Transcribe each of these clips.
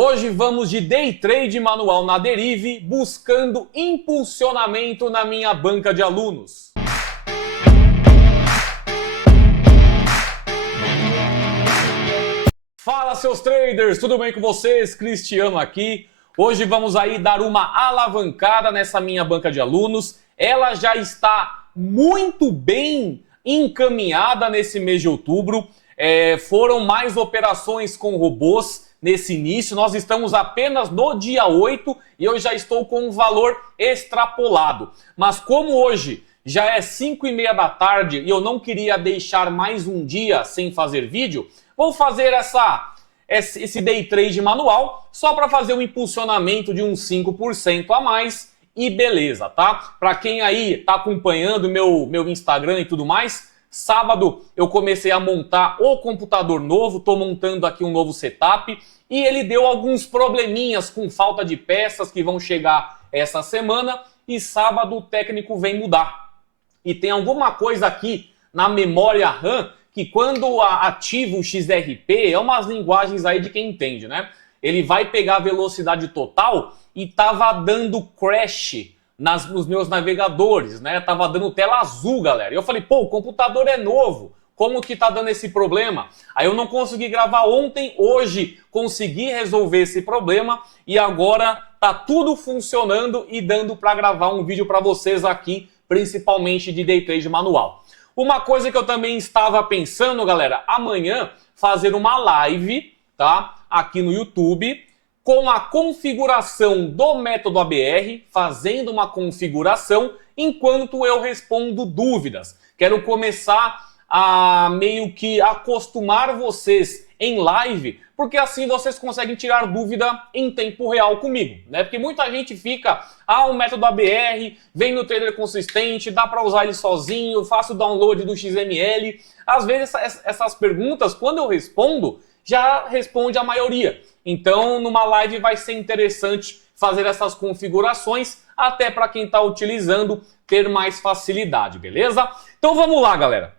Hoje vamos de Day Trade manual na Derive, buscando impulsionamento na minha banca de alunos. Fala seus traders, tudo bem com vocês? Cristiano aqui. Hoje vamos aí dar uma alavancada nessa minha banca de alunos. Ela já está muito bem encaminhada nesse mês de outubro. Foram mais operações com robôs nesse início. Nós estamos apenas no dia 8 e eu já estou com um valor extrapolado. Mas como hoje já é 5h30 da tarde e eu não queria deixar mais um dia sem fazer vídeo, vou fazer esse day trade manual só para fazer um impulsionamento de uns 5% a mais e beleza, tá? Para quem aí tá acompanhando meu Instagram e tudo mais, sábado eu comecei a montar o computador novo, tô montando aqui um novo setup e ele deu alguns probleminhas com falta de peças que vão chegar essa semana e sábado o técnico vem mudar. E tem alguma coisa aqui na memória RAM que quando ativa o XRP, é umas linguagens aí de quem entende, né? Ele vai pegar a velocidade total e tava dando crash nos meus navegadores, né? Tava dando tela azul, galera. E eu falei, pô, o computador é novo, como que tá dando esse problema? Aí eu não consegui gravar ontem, hoje consegui resolver esse problema e agora tá tudo funcionando e dando para gravar um vídeo para vocês aqui, principalmente de Day Trade manual. Uma coisa que eu também estava pensando, galera, amanhã fazer uma live, tá? Aqui no YouTube, com a configuração do método ABR, fazendo uma configuração enquanto eu respondo dúvidas. Quero começar a meio que acostumar vocês em live, porque assim vocês conseguem tirar dúvida em tempo real comigo, né? Porque muita gente fica, o método ABR vem no trader consistente, dá para usar ele sozinho, faço o download do XML. Às vezes essas perguntas, quando eu respondo, já responde a maioria. Então, numa live vai ser interessante fazer essas configurações, até para quem está utilizando ter mais facilidade, beleza? Então vamos lá, galera.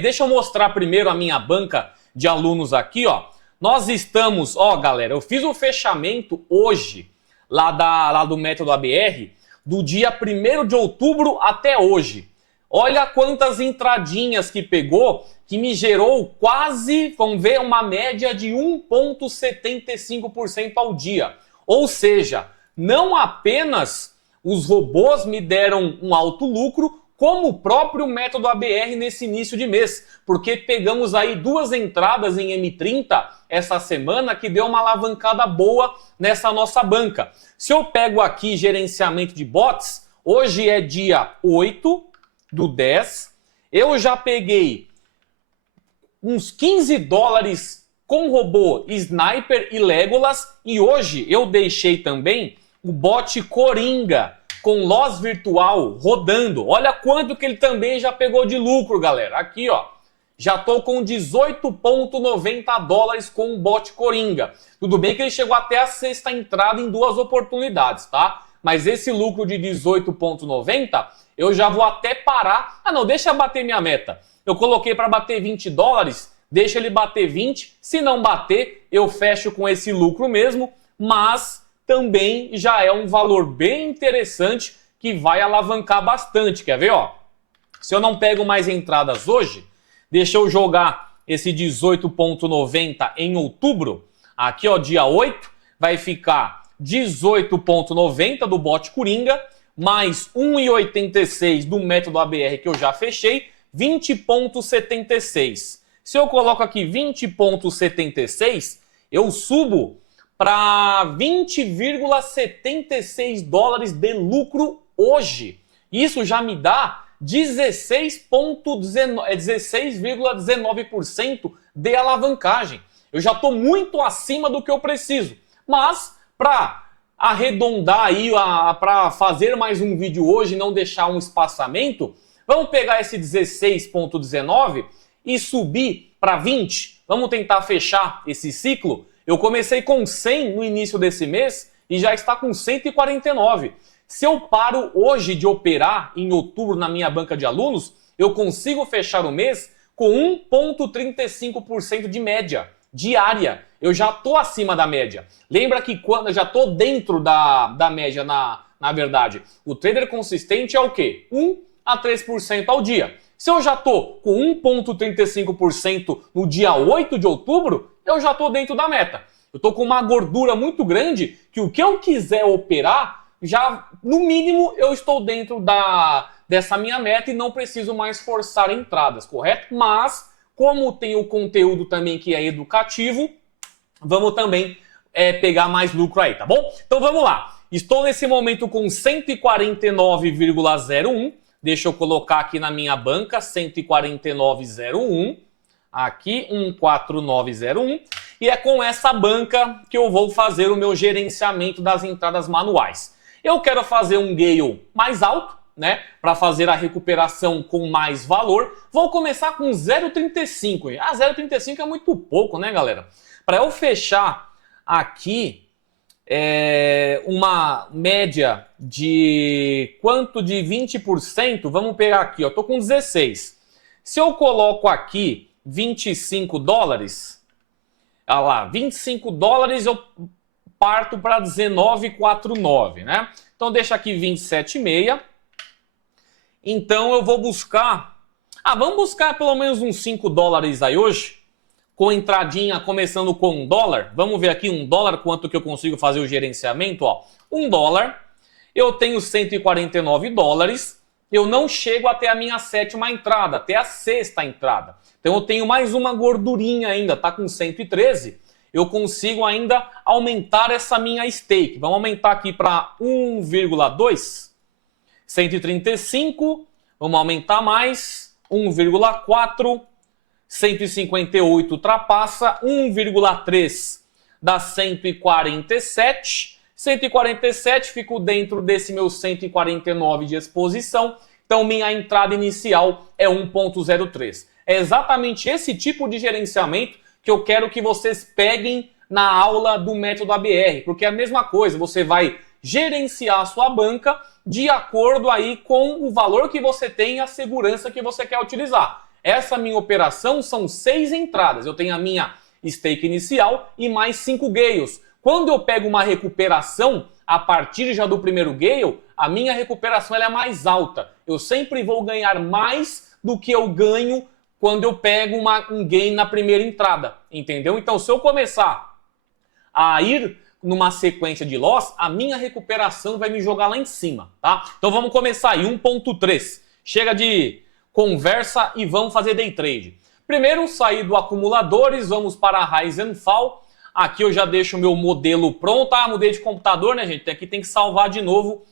Deixa eu mostrar primeiro a minha banca de alunos aqui, ó. Nós estamos, galera, eu fiz o fechamento hoje, lá do método ABR, do dia 1º de outubro até hoje. Olha quantas entradinhas que pegou, que me gerou quase, vamos ver, uma média de 1,75% ao dia. Ou seja, não apenas os robôs me deram um alto lucro, como o próprio método ABR nesse início de mês, porque pegamos aí 2 entradas em M30 essa semana que deu uma alavancada boa nessa nossa banca. Se eu pego aqui gerenciamento de bots, hoje é dia 8/10, eu já peguei uns 15 dólares com robô Sniper e Legolas e hoje eu deixei também o bot Coringa com loss virtual rodando. Olha quanto que ele também já pegou de lucro, galera. Aqui, ó. Já tô com 18,90 dólares com o bot Coringa. Tudo bem que ele chegou até a 6ª entrada em 2 oportunidades, tá? Mas esse lucro de 18,90, eu já vou até parar. Não, deixa eu bater minha meta. Eu coloquei para bater 20 dólares, deixa ele bater 20. Se não bater, eu fecho com esse lucro mesmo, mas também já é um valor bem interessante que vai alavancar bastante. Quer ver, ó? Se eu não pego mais entradas hoje, deixa eu jogar esse 18,90 em outubro. Aqui, ó, dia 8, vai ficar 18,90 do bot Coringa, mais 1,86 do método ABR que eu já fechei, 20,76. Se eu coloco aqui 20,76, eu subo para 20,76 dólares de lucro hoje. Isso já me dá 16,19% de alavancagem. Eu já estou muito acima do que eu preciso. Mas, para arredondar aí, para fazer mais um vídeo hoje e não deixar um espaçamento, vamos pegar esse 16,19 e subir para 20. Vamos tentar fechar esse ciclo. Eu comecei com 100 no início desse mês e já está com 149. Se eu paro hoje de operar em outubro na minha banca de alunos, eu consigo fechar o mês com 1,35% de média diária. Eu já estou acima da média. Lembra que quando eu já estou dentro da média, na verdade, o trader consistente é o quê? 1 a 3% ao dia. Se eu já estou com 1,35% no dia 8 de outubro, eu já estou dentro da meta. Eu estou com uma gordura muito grande que o que eu quiser operar, já no mínimo eu estou dentro dessa minha meta e não preciso mais forçar entradas, correto? Mas, como tem o conteúdo também que é educativo, vamos também pegar mais lucro aí, tá bom? Então vamos lá. Estou nesse momento com 149,01. Deixa eu colocar aqui na minha banca, 149,01. Aqui, 149,01. E é com essa banca que eu vou fazer o meu gerenciamento das entradas manuais. Eu quero fazer um gale mais alto, né? Para fazer a recuperação com mais valor. Vou começar com 0,35. Ah, 0,35 é muito pouco, né, galera? Para eu fechar aqui uma média de quanto de 20%, vamos pegar aqui, ó, tô com 16. Se eu coloco aqui 25 dólares, olha lá, 25 dólares eu parto para 19,49, né? Então deixa aqui 27,6. Então eu vou buscar, vamos buscar pelo menos uns 5 dólares aí hoje, com entradinha começando com $1. Vamos ver aqui $1 quanto que eu consigo fazer o gerenciamento, ó. $1, eu tenho 149 dólares, eu não chego até a minha 7ª entrada, até a 6ª entrada. Então eu tenho mais uma gordurinha ainda, tá com 113. Eu consigo ainda aumentar essa minha stake. Vamos aumentar aqui para 1,2. 135, vamos aumentar mais, 1,4. 158 ultrapassa, 1,3 dá 147. 147 fico dentro desse meu 149 de exposição. Então minha entrada inicial é 1,03. É exatamente esse tipo de gerenciamento que eu quero que vocês peguem na aula do método ABR, porque é a mesma coisa, você vai gerenciar a sua banca de acordo aí com o valor que você tem e a segurança que você quer utilizar. Essa minha operação são 6 entradas. Eu tenho a minha stake inicial e mais 5 gales. Quando eu pego uma recuperação, a partir já do primeiro gale, a minha recuperação ela é mais alta. Eu sempre vou ganhar mais do que eu ganho quando eu pego um gain na primeira entrada. Entendeu? Então, se eu começar a ir numa sequência de loss, a minha recuperação vai me jogar lá em cima, tá? Então, vamos começar aí. 1,3. Chega de conversa e vamos fazer day trade. Primeiro, sair do acumuladores, vamos para a Rise and Fall. Aqui eu já deixo o meu modelo pronto. Mudei de computador, né, gente? Aqui tem que salvar de novo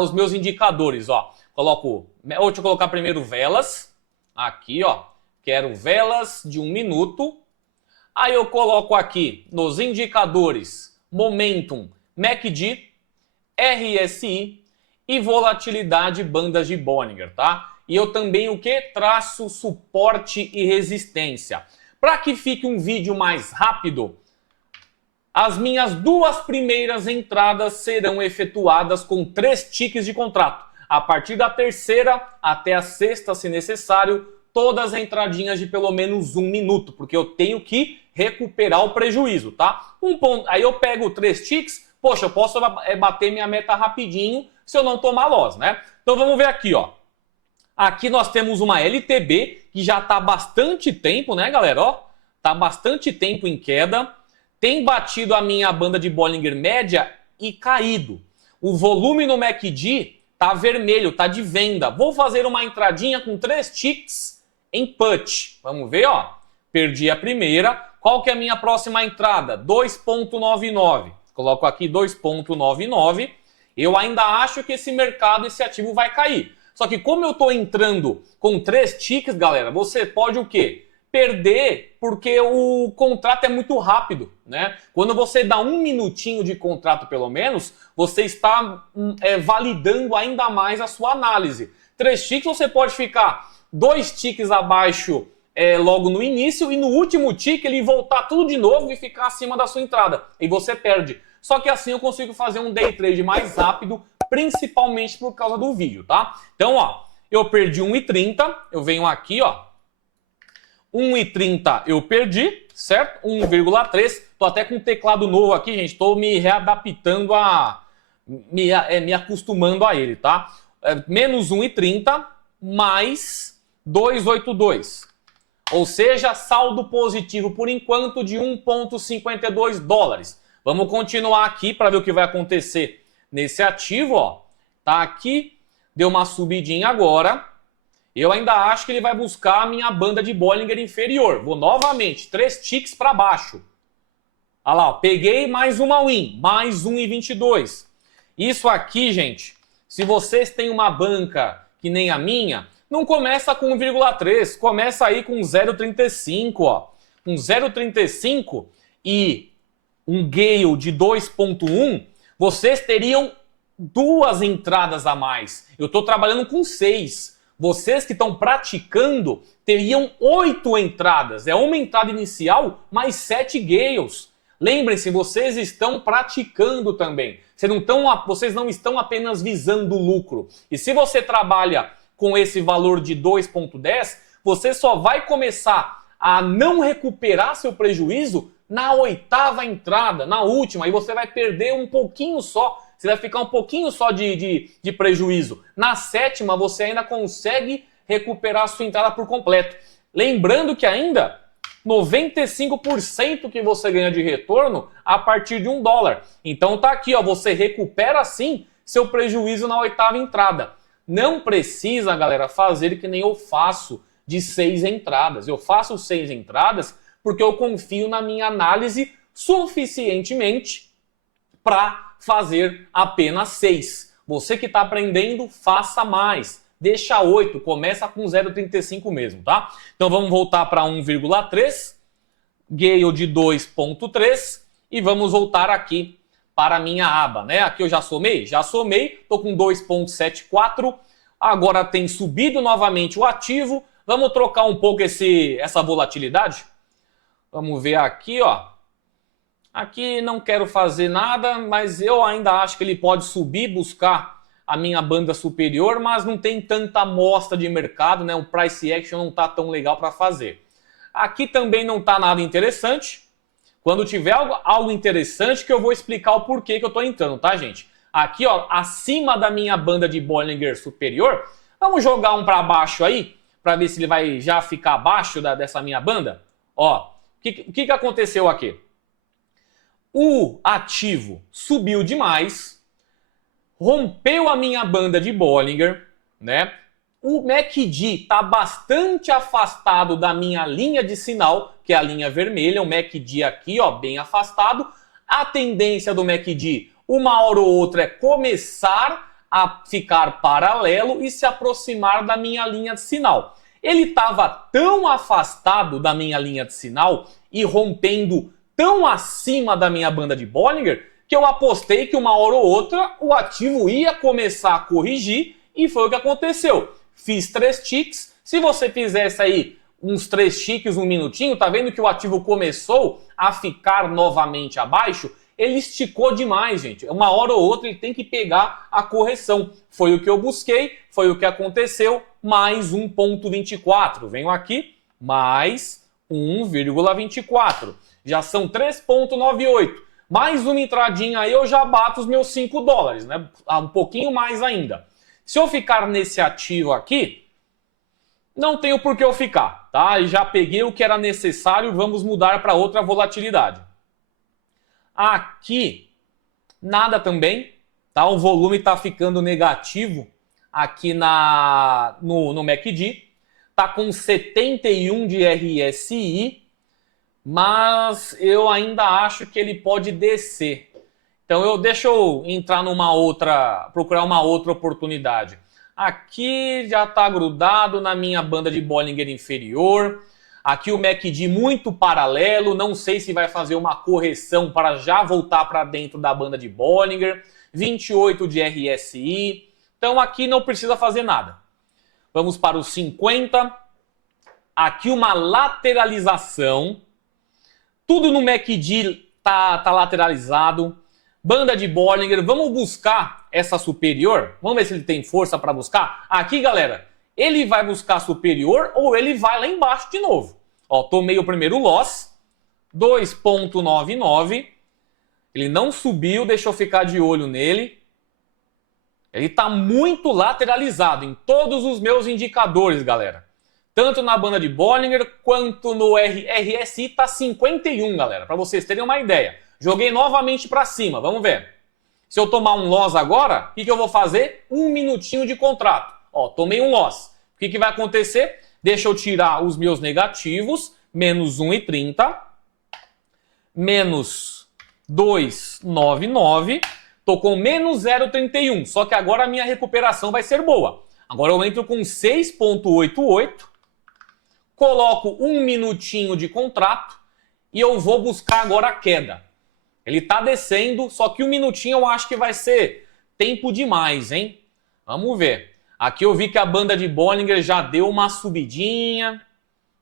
os meus indicadores, ó. Deixa eu colocar primeiro velas. Aqui, ó. Quero velas de 1 minuto. Aí eu coloco aqui nos indicadores Momentum, MACD, RSI e volatilidade bandas de Bollinger, tá? E eu também traço suporte e resistência. Para que fique um vídeo mais rápido, as minhas 2 primeiras entradas serão efetuadas com 3 ticks de contrato. A partir da 3ª até a 6ª, se necessário, todas entradinhas de pelo menos 1 minuto, porque eu tenho que recuperar o prejuízo, tá? Aí eu pego 3 ticks, poxa, eu posso bater minha meta rapidinho se eu não tomar loss, né? Então vamos ver aqui, ó. Aqui nós temos uma LTB que já está há bastante tempo, né, galera? Ó, tá bastante tempo em queda. Tem batido a minha banda de Bollinger média e caído. O volume no MACD tá vermelho, tá de venda. Vou fazer uma entradinha com 3 ticks em put. Vamos ver, ó. Perdi a primeira. Qual que é a minha próxima entrada? 2,99. Coloco aqui 2,99. Eu ainda acho que esse mercado, esse ativo vai cair. Só que como eu estou entrando com 3 ticks, galera, você pode o quê? Perder porque o contrato é muito rápido, né? Quando você dá 1 minutinho de contrato pelo menos, você está validando ainda mais a sua análise. 3 ticks você pode ficar 2 ticks abaixo logo no início e no último tick ele voltar tudo de novo e ficar acima da sua entrada. E você perde. Só que assim eu consigo fazer um day trade mais rápido, principalmente por causa do vídeo, tá? Então, ó, eu perdi 1,30, eu venho aqui, ó, 1,30 eu perdi, certo? 1,3. Tô até com um teclado novo aqui, gente. Tô me readaptando me acostumando a ele, tá? Menos 1,30 mais 282. Ou seja, saldo positivo por enquanto de 1,52 dólares. Vamos continuar aqui para ver o que vai acontecer nesse ativo, ó. Tá aqui, deu uma subidinha agora. Eu ainda acho que ele vai buscar a minha banda de Bollinger inferior. Vou novamente, 3 ticks para baixo. Olha lá, ó, peguei mais uma win, mais 1,22. Isso aqui, gente, se vocês têm uma banca que nem a minha, não começa com 1,3, começa aí com 0,35, ó. Com 0,35 e um Gale de 2,1, vocês teriam 2 entradas a mais. Eu estou trabalhando com 6. Vocês que estão praticando teriam 8 entradas. É uma entrada inicial mais 7 Gales. Lembrem-se, vocês estão praticando também. Vocês não estão apenas visando lucro. E se você trabalha com esse valor de 2,10, você só vai começar a não recuperar seu prejuízo na 8ª entrada, na última, e você vai perder um pouquinho só. Você vai ficar um pouquinho só de prejuízo. Na 7ª, você ainda consegue recuperar a sua entrada por completo. Lembrando que ainda 95% que você ganha de retorno a partir de $1. Então tá aqui, ó, você recupera sim seu prejuízo na 8ª entrada. Não precisa, galera, fazer que nem eu faço de 6 entradas. Eu faço 6 entradas porque eu confio na minha análise suficientemente para fazer apenas 6. Você que está aprendendo, faça mais. Deixa 8, começa com 0,35 mesmo, tá? Então vamos voltar para 1,3, Gale de 2,3 e vamos voltar aqui para a minha aba, né? Aqui eu já somei, tô com 2,74, agora tem subido novamente o ativo. Vamos trocar um pouco essa volatilidade? Vamos ver aqui, ó. Aqui não quero fazer nada, mas eu ainda acho que ele pode subir, buscar a minha banda superior, mas não tem tanta amostra de mercado, né? O price action não tá tão legal para fazer. Aqui também não tá nada interessante. Quando tiver algo interessante que eu vou explicar o porquê que eu tô entrando, tá, gente? Aqui, ó, acima da minha banda de Bollinger superior, vamos jogar um para baixo aí, para ver se ele vai já ficar abaixo dessa minha banda. Ó, o que aconteceu aqui? O ativo subiu demais, rompeu a minha banda de Bollinger, né? O MACD está bastante afastado da minha linha de sinal, que é a linha vermelha, o MACD aqui, ó, bem afastado. A tendência do MACD, uma hora ou outra, é começar a ficar paralelo e se aproximar da minha linha de sinal. Ele estava tão afastado da minha linha de sinal e rompendo tão acima da minha banda de Bollinger que eu apostei que uma hora ou outra o ativo ia começar a corrigir e foi o que aconteceu. Fiz 3 ticks. Se você fizesse aí uns 3 ticks, um minutinho, tá vendo que o ativo começou a ficar novamente abaixo? Ele esticou demais, gente. Uma hora ou outra ele tem que pegar a correção. Foi o que eu busquei, foi o que aconteceu, mais 1,24. Venho aqui, mais 1,24. Já são 3,98. Mais uma entradinha aí eu já bato os meus $5, né? Um pouquinho mais ainda. Se eu ficar nesse ativo aqui, não tenho por que eu ficar, tá? Já peguei o que era necessário, vamos mudar para outra volatilidade. Aqui, nada também, tá? O volume está ficando negativo aqui no MACD. Tá com 71 de RSI, mas eu ainda acho que ele pode descer. Então deixa eu entrar procurar uma outra oportunidade. Aqui já está grudado na minha banda de Bollinger inferior. Aqui o MACD muito paralelo, não sei se vai fazer uma correção para já voltar para dentro da banda de Bollinger. 28 de RSI. Então aqui não precisa fazer nada. Vamos para os 50. Aqui uma lateralização. Tudo no MACD tá lateralizado. Banda de Bollinger, vamos buscar essa superior? Vamos ver se ele tem força para buscar? Aqui, galera, ele vai buscar superior ou ele vai lá embaixo de novo. Ó, tomei o primeiro loss, 2,99. Ele não subiu, deixa eu ficar de olho nele. Ele está muito lateralizado em todos os meus indicadores, galera. Tanto na banda de Bollinger quanto no RSI está 51, galera, para vocês terem uma ideia. Joguei novamente para cima, vamos ver. Se eu tomar um loss agora, o que eu vou fazer? 1 minutinho de contrato. Ó, tomei um loss. O que vai acontecer? Deixa eu tirar os meus negativos. Menos 1,30. Menos 2,99. Tô com menos 0,31. Só que agora a minha recuperação vai ser boa. Agora eu entro com 6,88. Coloco 1 minutinho de contrato. E eu vou buscar agora a queda. Ele tá descendo, só que 1 minutinho eu acho que vai ser tempo demais, hein? Vamos ver. Aqui eu vi que a banda de Bollinger já deu uma subidinha,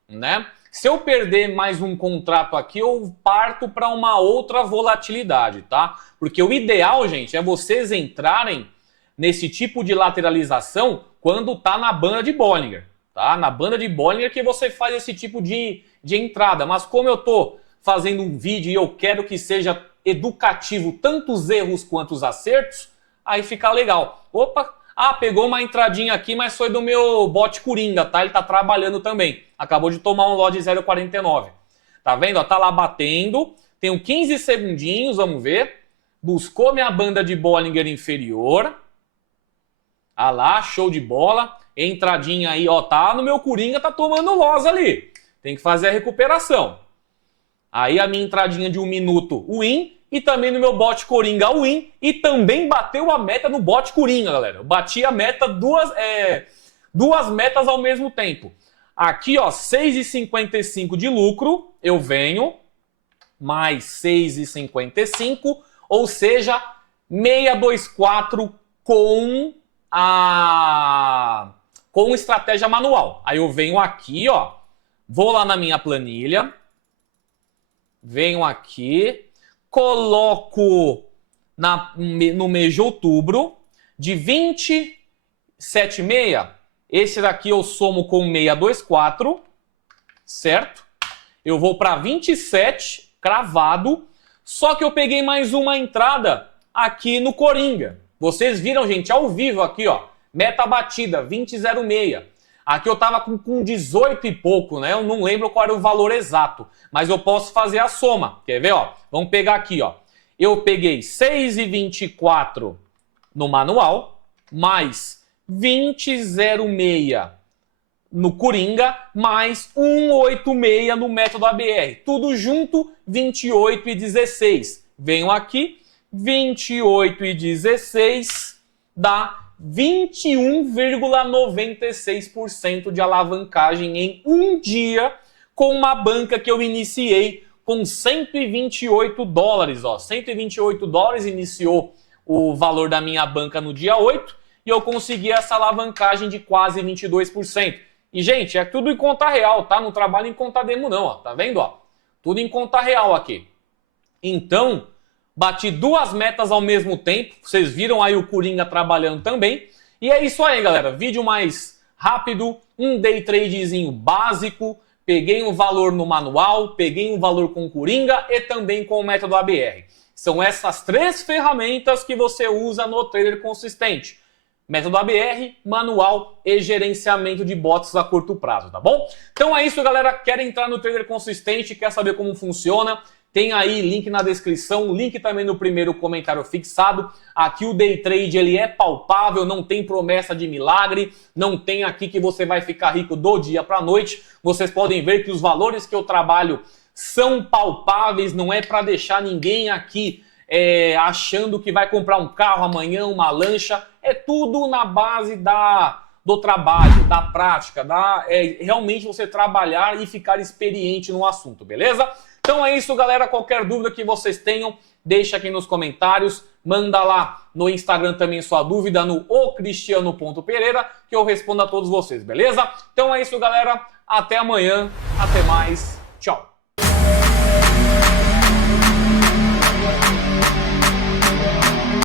né? Se eu perder mais um contrato aqui, eu parto para uma outra volatilidade, tá? Porque o ideal, gente, é vocês entrarem nesse tipo de lateralização quando tá na banda de Bollinger, tá? Na banda de Bollinger que você faz esse tipo de entrada. Mas como eu tô fazendo um vídeo e eu quero que seja educativo, tanto os erros quanto os acertos, aí fica legal. Opa! Ah, pegou uma entradinha aqui, mas foi do meu bot Coringa, tá? Ele tá trabalhando também. Acabou de tomar um lot de 0,49. Tá vendo? Ó, tá lá batendo. Tenho 15 segundinhos, vamos ver. Buscou minha banda de Bollinger inferior. Ah lá, show de bola. Entradinha aí, ó, tá no meu Coringa, tá tomando loss ali. Tem que fazer a recuperação. Aí a minha entradinha de 1 minuto, win. E também no meu bot Coringa, win. E também bateu a meta no bot Coringa, galera. Eu bati a meta, duas metas ao mesmo tempo. Aqui, ó, 6,55 de lucro. Eu venho, mais 6,55. Ou seja, 624 com estratégia manual. Aí eu venho aqui, ó. Vou lá na minha planilha. Venho aqui. Coloco no mês de outubro, de 27,6, esse daqui eu somo com 624, certo? Eu vou para 27, cravado, só que eu peguei mais uma entrada aqui no Coringa. Vocês viram, gente, ao vivo aqui, ó, meta batida, 20,06. Aqui eu tava com 18 e pouco, né? Eu não lembro qual era o valor exato, mas eu posso fazer a soma. Quer ver, ó? Vamos pegar aqui, ó. Eu peguei 6,24 no manual, mais 20,06 no Coringa, mais 1,86 no método ABR. Tudo junto, 28,16. Venho aqui, 28,16 dá 21,96% de alavancagem em um dia com uma banca que eu iniciei com 128 dólares. Ó. 128 dólares iniciou o valor da minha banca no dia 8 e eu consegui essa alavancagem de quase 22%. E, gente, é tudo em conta real, tá? Não trabalho em conta demo não, ó. Tá vendo, ó? Tudo em conta real aqui. Então, bati duas metas ao mesmo tempo. Vocês viram aí o Coringa trabalhando também. E é isso aí, galera. Vídeo mais rápido, um day tradezinho básico. Peguei um valor no manual, peguei um valor com Coringa e também com o método ABR. São essas 3 ferramentas que você usa no trader consistente. Método ABR, manual e gerenciamento de bots a curto prazo, tá bom? Então é isso, galera. Quer entrar no trader consistente, quer saber como funciona? Tem aí link na descrição, link também no primeiro comentário fixado. Aqui o Day Trade ele é palpável, não tem promessa de milagre, não tem aqui que você vai ficar rico do dia para a noite. Vocês podem ver que os valores que eu trabalho são palpáveis, não é para deixar ninguém aqui achando que vai comprar um carro amanhã, uma lancha. É tudo na base do trabalho, da prática, realmente você trabalhar e ficar experiente no assunto, beleza? Então é isso, galera. Qualquer dúvida que vocês tenham, deixa aqui nos comentários. Manda lá no Instagram também sua dúvida no ocristiano.pereira que eu respondo a todos vocês, beleza? Então é isso, galera. Até amanhã. Até mais. Tchau.